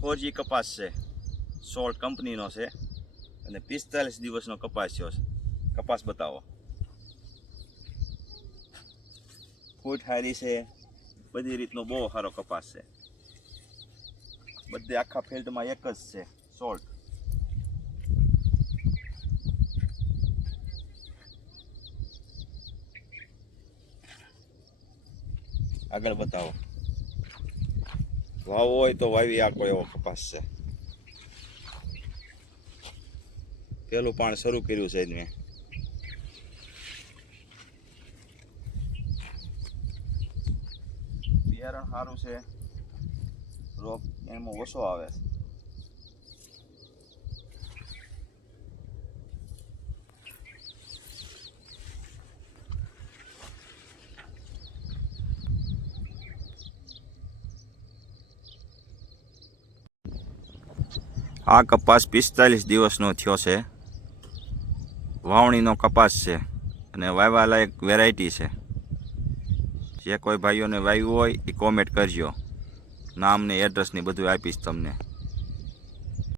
Four G કપાસ છે. Salt કંપનીનો છે અને પિસ્તાલીસ દિવસનો કપાસ છે. કપાસ બતાવો. ફૂટ હારી છે. બધી રીતનો બહુ સારો કપાસ છે. બધે આખા ફિલ્ડમાં એક જ છે સોલ્ટ. આગળ બતાવો. વાવ હોય તો વાવી આ કોઈ એવો કપાસ છે પેલું પાણ શરૂ કર્યું છે મેં બિયારણ સારું છે રોગ એમાં ઓછો આવે છે આ કપાસ પિસ્તાલીસ દિવસનો થયો છે. વાવણીનો કપાસ છે અને વાવવા લાયક વેરાયટી છે. જે કોઈ ભાઈઓને વાવ્યું હોય એ કોમેન્ટ કરજો. નામ ને એડ્રેસ બધું આપીશ તમને.